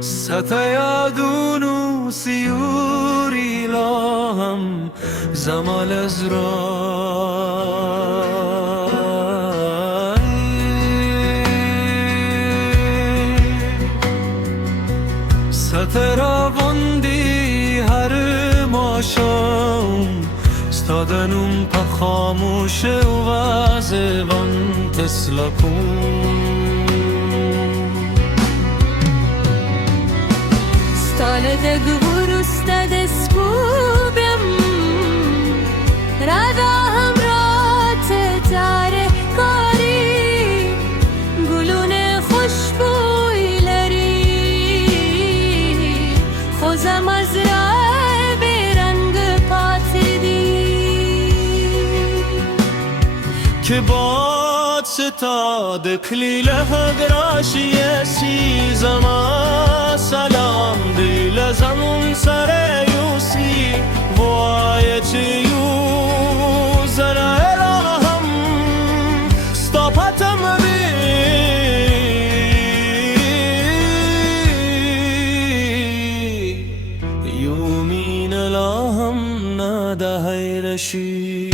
ستيادون سيوري لهم زمال سترابندی هر ماشام ستادنم پا خاموش و زبان تسلکون Stale de gvurusta de skubim Rada hamrat tare kari Gulune خوشبویلری خوزم از راه برنگ پاتیدی که باد ستاد کلیل هگراشی سیزما سلام دیل زمون سر یوسی وای چیو زره راهم ستاپتم بی یومین لاهم نده هیرشی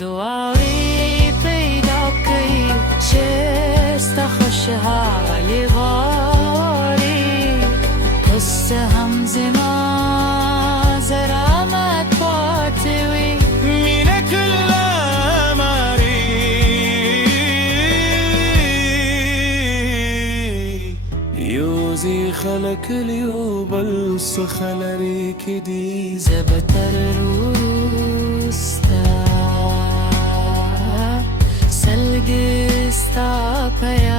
دعایی پیدا کی چست خوشحالی غاری قصه هم زما زرامت باتوی مینه کل ماری یوزی خلق لیو بلس خلری کدی زبتر روستا سلگستا پیا